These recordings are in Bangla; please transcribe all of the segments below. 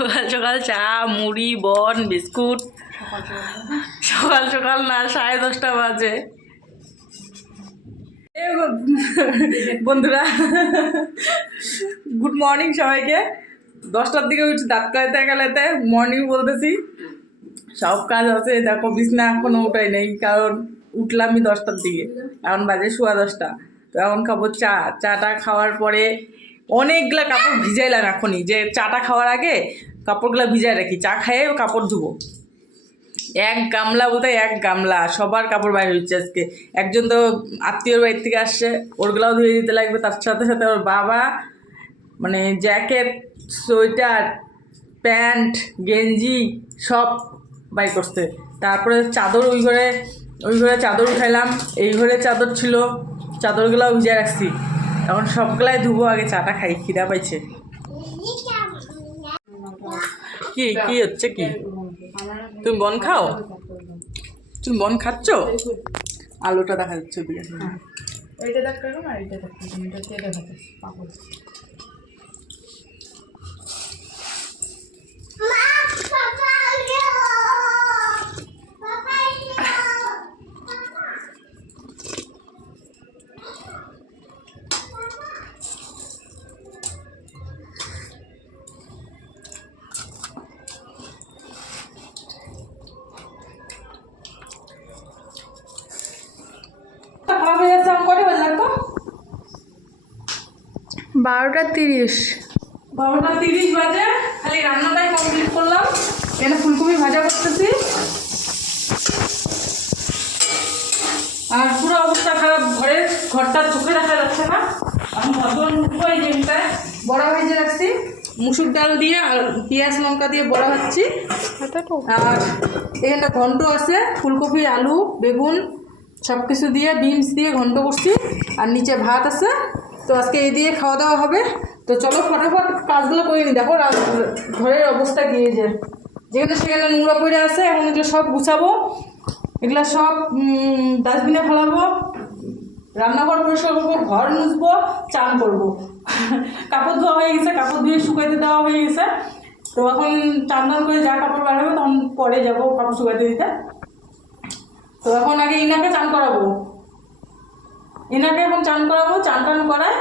সকাল সকাল চা, মুড়ি, বন, বিস্কুট। সকাল সকাল না, সাড়ে দশটা বাজে। বন্ধুরা, গুড মর্নিং সবাইকে। দশটার দিকে উঠছি দাঁত কালাতে কালাতে, মর্নিং বলতেছি। সব কাজ আছে, দেখো বিছনা এখনও উঠাই নেই, কারণ উঠলামই দশটার দিকে। এখন বাজে সোয়া দশটা। তো এখন খাব চা। চাটা খাওয়ার পরে অনেকগুলা কাপড় ভিজাইলাম এখনই। যে চাটা খাওয়ার আগে কাপড়গুলো ভিজাই রাখি, চা খাইয়ে কাপড় ধুবো। এক গামলা বলতে এক গামলা, সবার কাপড় বাইরে হচ্ছে আজকে। একজন তো আত্মীয়র বাড়ি থেকে আসছে, ওরগুলাও ধুয়ে দিতে লাগবে, তার সাথে সাথে ওর বাবা মানে জ্যাকেট, সোয়েটার, প্যান্ট, গেঞ্জি সব বাই করছে। তারপরে চাদর ওই ঘরে ওই ঘরে চাদর উঠাইলাম, এই ঘরে চাদর ছিল, চাদরগুলাও ভিজে রাখছি। এখন সবগুলাই ধুবো, আগে চাটা খাই, খিদা পাইছে। কি কি হচ্ছে কি? তুমি বন খাও? তুমি বন খাচ্ছ? আলোটা দেখা যাচ্ছে ওইটা দেখ না এইটা দেখ বারোটা তিরিশ। বারোটা তিরিশ বাজে। খালি রান্নাটাই কমপ্লিট করলাম। এখানে ফুলকপি ভাজা করতেছি। আর পুরো অবস্থা খারাপ। ঘরের ঘরটা চোখে রাখা যাচ্ছে না। আমি মুখো এই জিনিসটায় বড়া ভেজে রাখছি। মুসুর ডাল দিয়ে আর পেঁয়াজ লঙ্কা দিয়ে বড়া ভাজছি। আর এখানটা ঘন্ট আছে। ফুলকপি, আলু, বেগুন সব কিছু দিয়ে, বিনস দিয়ে ঘন্ট করছি আর নিচে ভাত আছে। তো আজকে এই দিয়ে খাওয়া দাওয়া হবে। তো চলো ফটাফট কাজগুলো করে নি দেখো ঘরের অবস্থা গিয়ে যে। যেখানে সেখানে নোংরা পড়ে আছে, এখন এগুলো সব গুছাবো। এগুলো সব ডাস্টবিনে ফেলাবো। রান্নাঘর পরিষ্কার করব, ঘর মুছবো, চান করব। কাপড় ধোয়া হয়ে গেছে, কাপড় ধুয়ে শুকাইতে দেওয়া হয়ে গেছে। তো এখন চান টান করে যা কাপড় বার হবে, তখন পরে যাব কাপড় শুকাইতে দিতে। তো এখন আগে ইনাকে চান করাবো। এনাকে এখন চান করাবো, চান টান করায়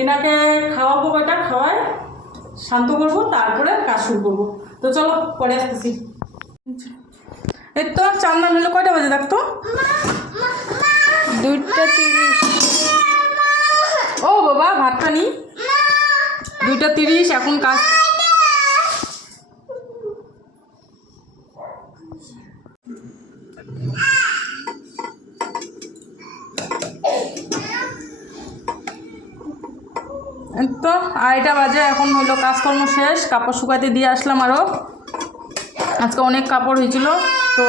এনাকে খাওয়াবো কয়টা, খাওয়ায় শান্ত করব, তারপরে কাজ শুরু করব। তো চলো, পরে আসতেছি। এই তো চান টান হলো কয়টা বাজে দেখতো? দুইটা তিরিশ। ও বাবা, ভাতটা নি। দুইটা তিরিশ, এখন কাজ এই তো আড়াইটা বাজে, এখন হইল কাজকর্ম শেষ, কাপড় শুকাতে দিয়ে আসলাম আরও আজকে অনেক কাপড় হয়েছিল, তো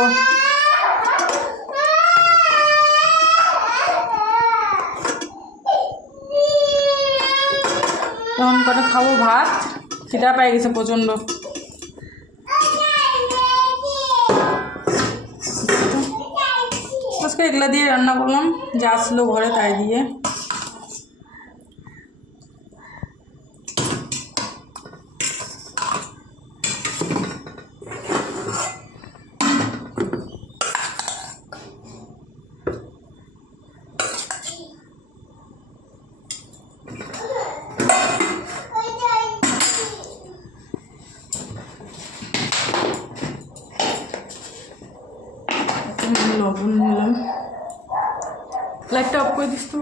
তখন করে খাব ভাত, খিদা পেয়ে গেছে প্রচণ্ড। আজকে এগুলা দিয়ে রান্না করলাম, যা আসলো ঘরে তাই দিয়ে এখন লবণ নিলাম লাইটটা অফ করে দিস তো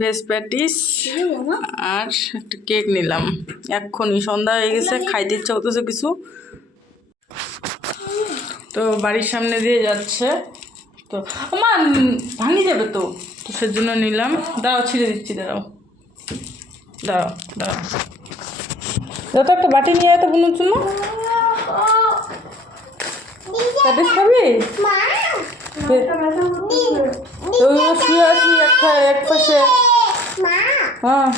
ভেজ প্যাটিস আর একটা কেক নিলাম। এক্ষুনি সন্ধ্যা হয়ে গেছে খাইতে ইচ্ছা হতেছে কিছু। তো বাড়ির সামনে দিয়ে যাচ্ছে। তো মা ভাঙি যাবে তো? তো সেজন্য নিলাম। দাও ছিঁড়ে দিচ্ছি দাঁড়াও। দাঁড়াও দাঁড়াও। যত একটা বাটি নিয়ে আয় তো বোনের জন্য। প্যাটিস খাবি? শুয়ে আছি একটা এক পাশে। হ্যাঁ।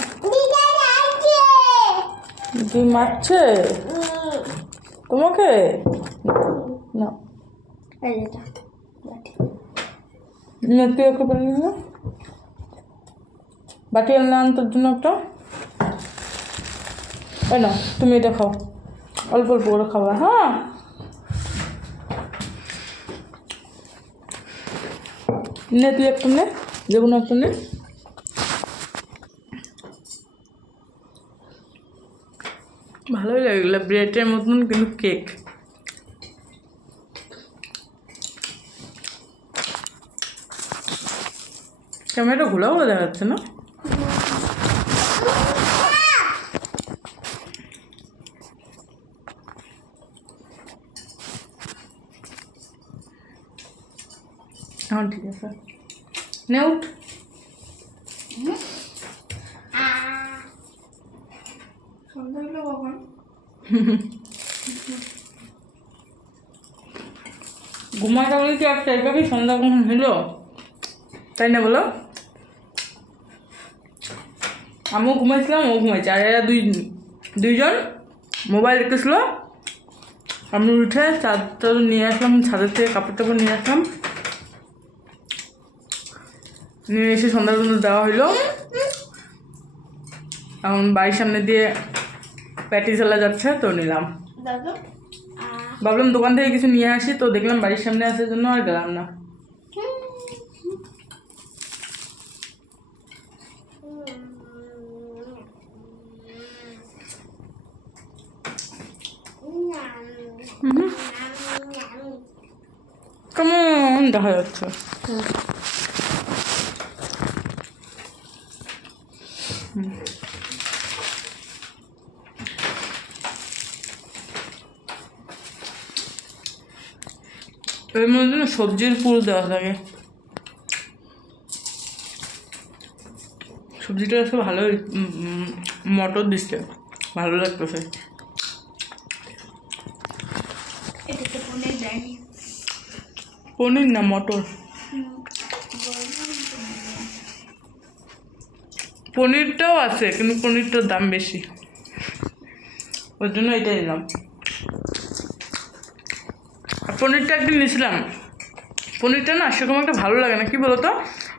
মারছে? তোমাকে? না। তুই ওকে বললি না? বাটি আনলাম তোর জন্য একটা। এই না তুমি এটা খাও। অল্প অল্প করে খাবা হ্যাঁ? নে তুই একটা নে যে কোনো একটা নে। ভালোই লাগে এগুলো ব্রেডের মতন কিন্তু কেক ক্যামেরাটা ঘোলা ঘোলা দেখা যাচ্ছে, না? হ্যাঁ ঠিক আছে। নে উঠ সন্ধ্যা হলো কখন ঘুমাটা বলে কি একটা এভাবেই সন্ধ্যা কখন হলো তাই না বলো? আমিও ঘুমাইছিলাম, ও ঘুমাইছে। আর এরা দুই, দুইজন মোবাইল দেখতেছিল আমি উঠে চাদটা নিয়ে আসলাম, ছাদের থেকে কাপড় টাপড় নিয়ে আসলাম। নিয়ে এসে সন্ধ্যা সন্ধ্যা দেওয়া হইল। এখন বাড়ির সামনে দিয়ে প্যাটি চালা যাচ্ছে, তো নিলাম। ভাবলাম দোকান থেকে কিছু নিয়ে আসি তো দেখলাম বাড়ির সামনে আসার জন্য আর গেলাম না। কেমন দেখা যাচ্ছে? হুম। এর মধ্যে না সবজির পুর দেওয়া থাকে সবজিটা আজকে ভালো মটর দিচ্ছে ভালো লাগতেছে পনির না মটর পনিরটাও আছে, কিন্তু পনিরটার দাম বেশি। ওই জন্য এটাই আর পনিরটা একদিন নিয়েছিলাম। পনিরটা না সেরকম একটা ভালো লাগে না। কি বলতো?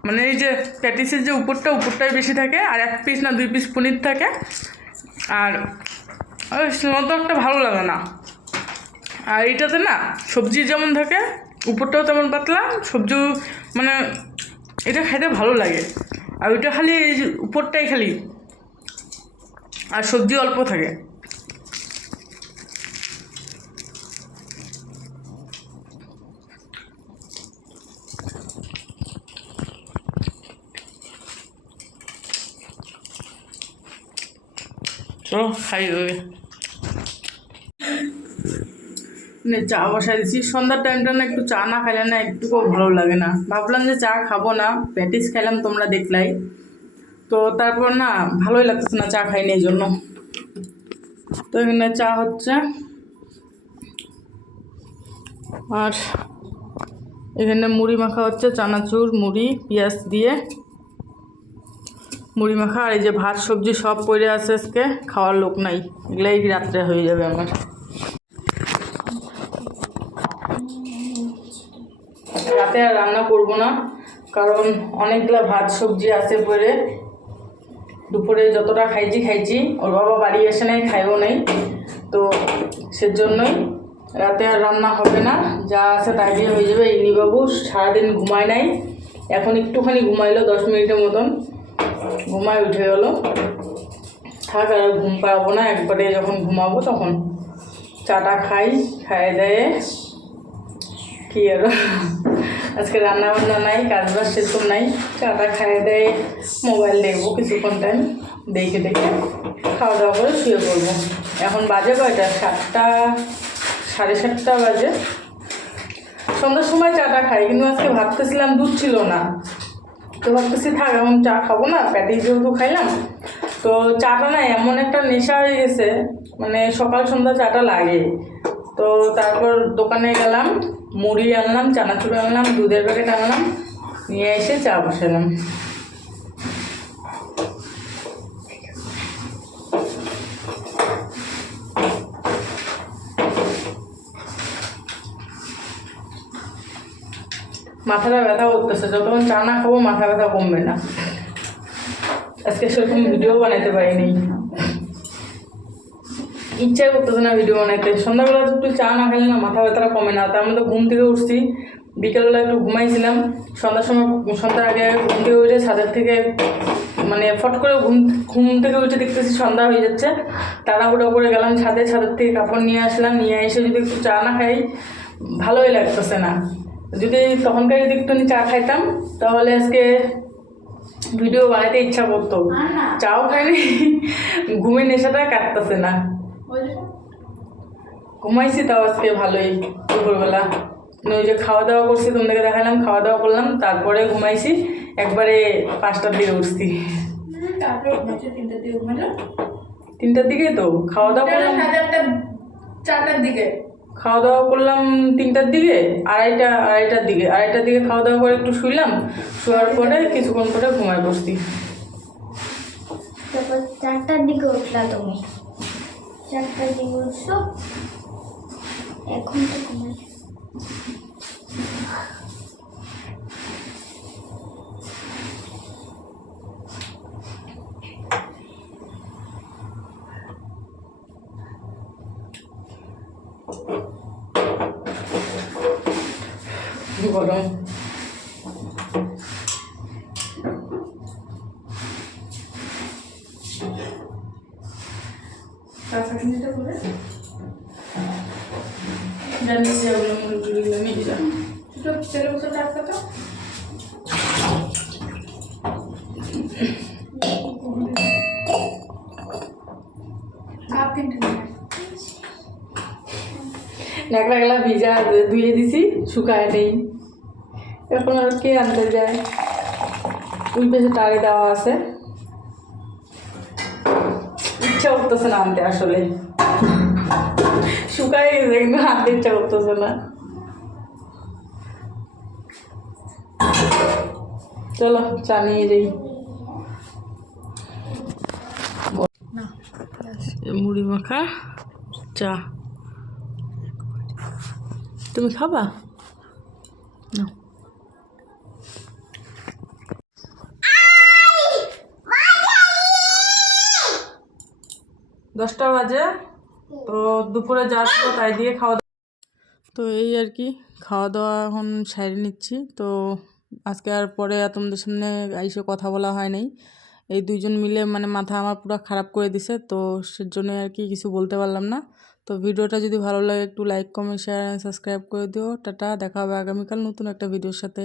মানে এই যে প্যাটিসের যে উপরটা, উপরটাই বেশি থাকে। আর এক পিস না দুই পিস পনির থাকে। আর মতো একটা ভালো লাগে না। আর এটাতে না সবজি যেমন থাকে, উপরটাও তেমন পাতলা। সবজি মানে এটা খেতে ভালো লাগে। আর ওইটা খালি উপরটাই খালি। আর সবজি অল্প থাকে। চলো, খাই মানে চা বসাই দিচ্ছি সন্ধ্যার টাইমটা না একটু চা না খাইলে না একটুকু ভালো লাগে না। ভাবলাম যে চা খাব না, প্যাটিস খাইলাম, তোমরা দেখলাই। তো তারপর না, ভালোই লাগতেছে না চা খাইনি এই জন্য। তো এখানে চা হচ্ছে। আর এখানে মুড়ি মাখা হচ্ছে, চানাচুর, মুড়ি, পেঁয়াজ দিয়ে। মুড়ি মাখা আর এই যে ভাত, সবজি সব পড়ে আছে আজকে, খাওয়ার লোক নাই। এগুলাই রাত্রে হয়ে যাবে আমার। রাতে আর রান্না করব না, কারণ অনেকগুলা ভাত, সবজি আছে পরে। দুপুরে যতটা খাইছি খাইছি। ওর বাবা বাড়ি এসে নাই, খাইও নাই। তো সেজন্যই রাতে আর রান্না হবে না। যা আছে তাই দিয়ে হয়ে যাবে। ইনি বাবু সারাদিন ঘুমায় নাই। এখন একটুখানি ঘুমাইলো দশ মিনিটের মতন। ঘুমায় উঠে গেলো। থাক আর ঘুম পাবো না, একবারে যখন ঘুমাবো তখন চাটা খাই খাইয়ে দেয়ে কী আর। আজকে রান্না বান্না নাই কাজ বাজ সেরকম নাই, চাটা খাইয়ে দেয়ে মোবাইল দেখব কিছুক্ষণ টাইম দেখে দেখে খাওয়া দাওয়া করে শুয়ে পড়ব। এখন বাজে কয়টা? সাতটা, সাড়ে সাতটা বাজে। সন্ধ্যার সময় চাটা খাই, কিন্তু আজকে ভাবতেছিলাম দুধ ছিল না। তো ভাবতেছি, থাক, এখন চা খাব না প্যাটি যেহেতু খাইলাম। তো চাটা না এমন একটা নেশা হয়ে গেছে মানে সকাল সন্ধ্যা চাটা লাগে। তো তারপর দোকানে গেলাম, মুড়ি আনলাম, চানাচুর আনলাম, দুধের প্যাকেট আনলাম, নিয়ে এসে চা বসালাম। মাথাটা ব্যথা করতেছে, যতক্ষণ চা না খাব, মাথা ব্যথা কমবে না। আজকে সেরকম ভিডিও বানাইতে পারিনি। ইচ্ছা করতেছে না ভিডিও বানাইতে। সন্ধ্যাবেলা তো একটু চা না খেলে না মাথা ব্যথাটা কমে না। তার মধ্যে ঘুম থেকে উঠছি। বিকেলবেলা একটু ঘুমাইছিলাম। সন্ধ্যার সময় সন্ধ্যার আগে ঘুম থেকে উঠে ছাদের থেকে মানে ফট করে ঘুম ঘুম থেকে উঠে দেখতেছি সন্ধ্যা হয়ে যাচ্ছে। তাড়াহুড়ো করে গেলাম ছাদে। ছাদের থেকে কাপড় নিয়ে আসলাম। নিয়ে এসে যদি একটু চা না খাই, ভালোই লাগতেছে না। যদি তখনকার যদি একটুখানি চা খাইতাম তাহলে আজকে ভিডিও বানাইতে ইচ্ছা করতো। চাও খাইনি ঘুমের নেশাটা কাটতেছে না। ঘুমাইছি তাও আজকে ভালোই দুপুরবেলা। মানে ওই যে খাওয়া দাওয়া করছি তোমাদেরকে দেখালাম খাওয়া দাওয়া করলাম তারপরে ঘুমাইছি একবারে পাঁচটার দিকে উঠছি। তারপরে ঘুমাচ্ছে তিনটার দিকে তো খাওয়া দাওয়া করলাম। চারটার দিকে। খাওয়া দাওয়া করলাম তিনটার দিকে, আড়াইটা, আড়াইটার দিকে। আড়াইটার দিকে খাওয়া দাওয়া করে একটু শুইলাম, শোয়ার পরে কিছুক্ষণ পরে ঘুমায় বসতি তারপর চারটার দিকে উঠলা তুমি। চারটার দিকে উঠছো এখন তো ঘুমাই Bu kadar. Ben de yavrumun ucuyla ne güzel. Çok güzel olsa da hakikaten. ন্যাকড়া গেলা ভিজা ধুয়ে দিছি, শুকায় নেই। এখন আর কে আনতে যায়? ওই পেছনে টারে দেওয়া আছে। ইচ্ছা করতেছে না আনতে আসলে। শুকায় গেছে, কিন্তু আনতে ইচ্ছা করতেছে না। চলো, চা নিয়ে যাই। মুড়ি মাখা, চা। তুমি খাবা? নাও। দশটা বাজে, তো দুপুরে যা ছিল তাই দিয়ে খাওয়া তো এই আর কি, খাওয়া দাওয়া এখন সারি নিচ্ছি। তো আজকে আর পরে তোমাদের সামনে এসে কথা বলা হয় নাই। এই দুইজন মিলে মানে মাথা আমার পুরো খারাপ করে দিছে, তো সেজন্য আর কি কিছু বলতে পারলাম না। তো ভিডিওটা যদি ভালো লাগে একটু লাইক কমেন্ট শেয়ার সাবস্ক্রাইব করে দিও। টাটা, দেখা হবে আগামীকাল নতুন একটা ভিডিওর সাথে।